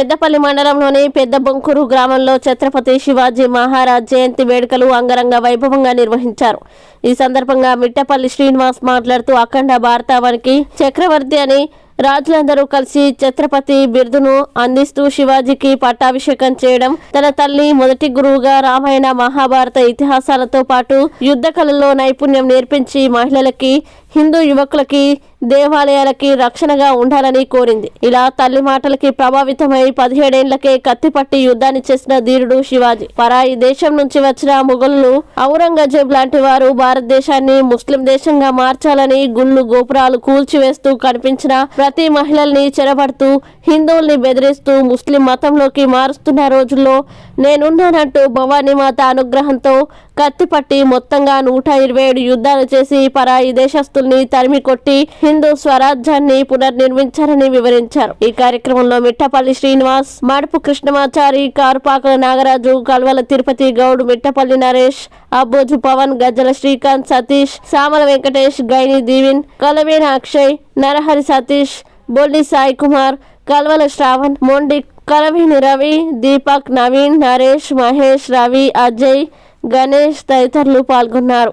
పెద్దపల్లి మండలంలోని పెద్ద బొంకూరు గ్రామంలో ఛత్రపతి శివాజీ మహారాజ్ జయంతి వేడుకలు అంగరంగ వైభవంగా నిర్వహించారు. ఈ సందర్భంగా మిట్టపల్లి శ్రీనివాస్ మాట్లాడుతూ అఖండ భారతావనికి చక్రవర్తి అని రాజులందరూ కలిసి ఛత్రపతి బిరుదును అందిస్తూ శివాజీకి పట్టాభిషేకం చేయడం తన తల్లి మొదటి గురువుగా రామాయణ మహాభారత ఇతిహాసాలతో పాటు యుద్ధ కళల్లో నైపుణ్యం నేర్పించి మహిళలకి హిందూ యువకులకి దేవాలయాలకి రక్షణగా ఉండాలని కోరింది. ఇలా తల్లి మాటలకి ప్రభావితమై పదిహేడేళ్ళకే కత్తిపట్టి యుద్ధాన్ని చేసిన ధీరుడు శివాజీ. పరాయి దేశం నుంచి వచ్చిన మొఘలులు ఔరంగజేబ్ లాంటి వారు భారతదేశాన్ని ముస్లిం దేశంగా మార్చాలని గుళ్ళు గోపురాలు కూల్చివేస్తూ కనిపించిన ప్రతి మహిళల్ని చెరబడుతూ హిందువుల్ని బెదిరిస్తూ ముస్లిం మతంలోకి మారుస్తున్న రోజుల్లో నేనున్నానంటూ భవానీ మాత అనుగ్రహంతో కత్తిపట్టి మొత్తంగా నూట ఇరవై ఏడు యుద్ధాలు చేసి పరాయి దేశస్తుల్ని తరిమి కొట్టి హిందూ స్వరాజ్యాన్ని పునర్నిర్మించారని వివరించారు. ఈ కార్యక్రమంలో మిట్టపల్లి శ్రీనివాస్ మడుపు కృష్ణమాచారి కారుపాకల నాగరాజు కల్వల తిరుపతి గౌడ్ మిట్టపల్లి నరేష్ అబ్బోజు పవన్ గజ్జల శ్రీకాంత్ సతీష్ సామల వెంకటేష్ గైని దీవిన్ కలవేన అక్షయ్ నరహరి సతీష్ బొల్లి సాయి కుమార్ కల్వల శ్రావణ్ మొండి కలవేని రవి దీపక్ నవీన్ నరేష్ మహేష్ రవి అజయ్ గణేష్ తదితరులు పాల్గొన్నారు.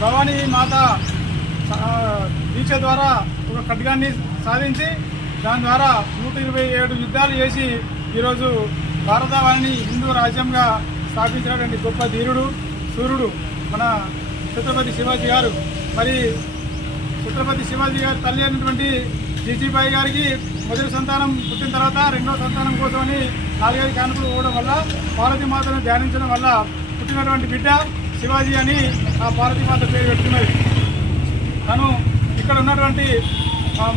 భవానీ మాత దీక్ష ద్వారా ఒక ఖడ్గాన్ని సాధించి దాని ద్వారా నూట ఇరవై ఏడు యుద్ధాలు చేసి ఈరోజు భారతవాణిని హిందూ రాజ్యంగా స్థాపించినటువంటి గొప్ప ధీరుడు సూర్యుడు మన ఛత్రపతి శివాజీ గారు. మరి ఛత్రపతి శివాజీ గారి తల్లి అయినటువంటి జీజీబాయి గారికి మొదటి సంతానం పుట్టిన తర్వాత రెండో సంతానం కోసమని నాలుగైదు కానుకలు పోవడం వల్ల పార్వతీమాతను ధ్యానించడం వల్ల పుట్టినటువంటి బిడ్డ శివాజీ అని ఆ పార్వతీమాత పేరు పెట్టుకున్నది. తను ఇక్కడ ఉన్నటువంటి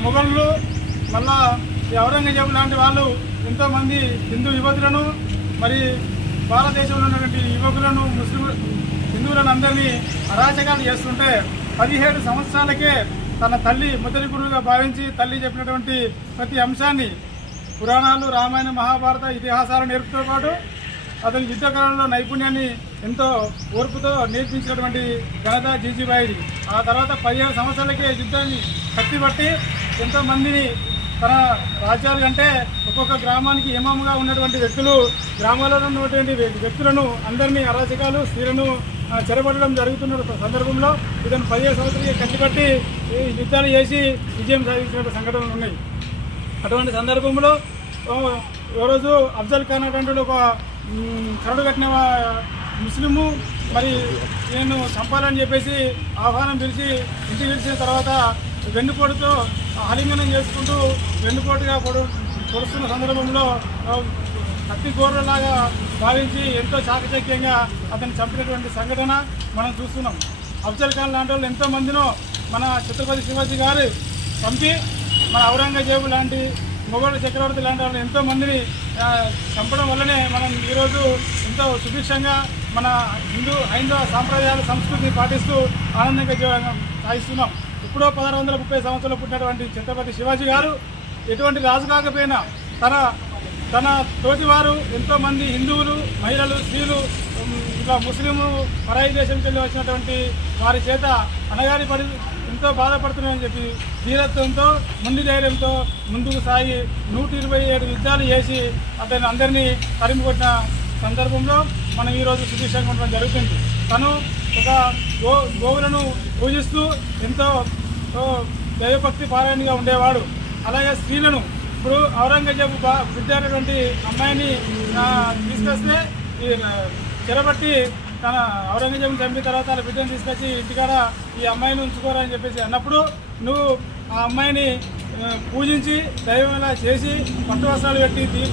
మొఘళ్ళు మళ్ళా ఔరంగజేబు లాంటి వాళ్ళు ఎంతోమంది హిందూ యువతులను మరి భారతదేశంలో ఉన్నటువంటి యువకులను ముస్లిం హిందువులను అందరినీ అరాచకాలు చేస్తుంటే పదిహేడు సంవత్సరాలకే తన తల్లి మొదటి గురువుగా భావించి తల్లి చెప్పినటువంటి ప్రతి అంశాన్ని పురాణాలు రామాయణ మహాభారత ఇతిహాసాలు నేర్పుతో పాటు అతని యుద్ధకాలంలో నైపుణ్యాన్ని ఎంతో ఓర్పుతో నేర్పించినటువంటి ఘనత జీజీబాయిది. ఆ తర్వాత పదిహేను సంవత్సరాలకే యుద్ధాన్ని కత్తిపట్టి ఎంతోమందిని తన రాజ్యాలు కంటే ఒక్కొక్క గ్రామానికి ఇమాముగా ఉన్నటువంటి వ్యక్తులు గ్రామాలలో ఉన్నటువంటి వ్యక్తులను అందరినీ అరాచకాలు స్త్రీలను చెరబడడం జరుగుతున్న సందర్భంలో ఇతను పదిహేను సంవత్సరాలు కట్టిపట్టి యుద్ధాలు చేసి విజయం సాధించిన సంఘటనలు ఉన్నాయి. అటువంటి సందర్భంలో ఈరోజు రోజు అఫ్జల్ ఖాన్ అటువంటి ఒక కరడు కట్టిన ముస్లిము మరి నేను చంపాలని చెప్పేసి ఆహ్వానం పిలిచి ఇంటికి పిలిచిన తర్వాత వెన్నుపోటుతో ఆలింగనం చేసుకుంటూ వెన్నుపోటుగా పొడు పొడుస్తున్న సందర్భంలో ఆ, కత్తి గోర్రలాగా భావించి ఎంతో చాకచక్యంగా అతన్ని చంపినటువంటి సంఘటన మనం చూస్తున్నాం. అఫ్జల్ ఖాన్ లాంటి వాళ్ళు ఎంతోమందినో మన ఛత్రపతి శివాజీ గారు చంపి మన ఔరంగజేబు లాంటి మొఘలు చక్రవర్తి లాంటి వాళ్ళు ఎంతోమందిని చంపడం వల్లనే మనం ఈరోజు ఎంతో సుభిక్షంగా మన హిందూ హైందవ సాంప్రదాయాల సంస్కృతిని పాటిస్తూ ఆనందంగా జీవనం సాగిస్తున్నాం. ఇప్పుడో పదహారు వందల ముప్పై సంవత్సరాలు పుట్టినటువంటి ఛత్రపతి శివాజీ గారు ఎటువంటి రాజు కాకపోయినా తన తన తోటివారు ఎంతోమంది హిందువులు మహిళలు స్త్రీలు ఇంకా ముస్లింలు పరాయి దేశంకి వెళ్ళి వచ్చినటువంటి వారి చేత అనగాని పడి ఎంతో బాధపడుతున్నాయని చెప్పి ధీరత్వంతో ముందు ధైర్యంతో ముందుకు సాగి నూట ఇరవై ఏడు యుద్ధాలు చేసి అతను అందరినీ తరిమి కొట్టిన సందర్భంలో మనం ఈరోజు సుదీక్షంగా ఉండడం జరుగుతుంది. తను ఒక గో గోవులను పూజిస్తూ ఎంతో దైవభక్తి పారాయణగా ఉండేవాడు. అలాగే స్త్రీలను ఇప్పుడు ఔరంగజేబు బా బిడ్డ అమ్మాయిని తీసుకొస్తే ఈ చెరబట్టి తన ఔరంగజేబుని చంపిన తర్వాత వాళ్ళ బిడ్డను తీసుకొచ్చి ఇంటికాడ ఈ అమ్మాయిని ఉంచుకోరా అని చెప్పేసి అన్నప్పుడు నువ్వు ఆ అమ్మాయిని పూజించి దైవంలా చేసి పట్టు వస్త్రాలు పెట్టి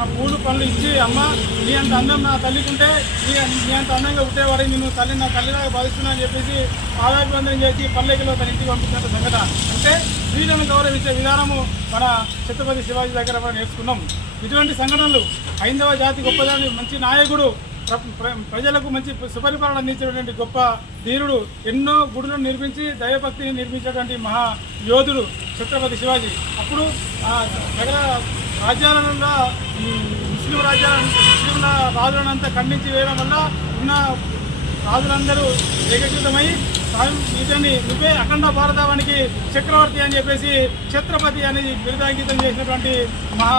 ఆ పూలు పనులు ఇచ్చి అమ్మ నీ అంత అందం నా తల్లికి ఉంటే నీ నీ అంత అందంగా ఉండేవాడి నేను తల్లి నా తల్లిలాగా భావిస్తున్నా అని చెప్పేసి ఆదాయబంధం చేసి పల్లెకిలో తన ఇంటికి పంపించిన సంఘటన. అంటే స్త్రీలను గౌరవించే విధానము మన ఛత్రపతి శివాజీ దగ్గర మనం నేర్చుకున్నాం. ఇటువంటి సంఘటనలు హైందవ జాతి గొప్పదాని మంచి నాయకుడు ప్రజలకు మంచి సుపరిపాలన అందించినటువంటి గొప్ప ధీరుడు ఎన్నో గుడులను నిర్మించి దైవభక్తిని నిర్మించినటువంటి మహా యోధుడు ఛత్రపతి శివాజీ. అప్పుడు ఆ సకల ముస్లిం రాజ్యాలను ముస్లింల రాజులను ఖండించి వేయడం వల్ల ఉన్న రాజులందరూ ఏకీకృతమై ఇతన్ని నువ్వే అఖండ భారతావానికి చక్రవర్తి అని చెప్పేసి ఛత్రపతి అని బిరుదాంకితం చేసినటువంటి మహా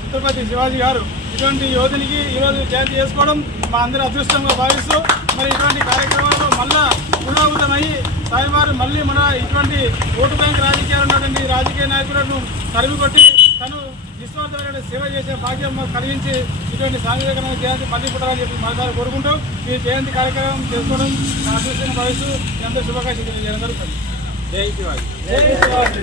ఛత్రపతి శివాజీ గారు. ఇటువంటి యోధునికి ఈరోజు జయంతి చేసుకోవడం మా అందరి అదృష్టంగా భావిస్తూ మరి ఇటువంటి కార్యక్రమాల్లో మళ్ళా పునరావృతమయ్యి స్వామివారు మళ్ళీ మన ఇటువంటి ఓటు బ్యాంక్ రాజకీయాలు ఉన్నటువంటి రాజకీయ నాయకులను తరిమి కొట్టి తను నిస్వార్థమైన సేవ చేసే భాగ్యం మాకు కలిగించి ఇటువంటి సాంఘిక జయంతి మళ్ళీ పుట్టాలని చెప్పి మరోసారి కోరుకుంటూ ఈ జయంతి కార్యక్రమం చేసుకోవడం నా అదృష్టంగా భావిస్తూ అందరూ శుభాకాంక్షలు జై శివాజీ. జై శివాజీ.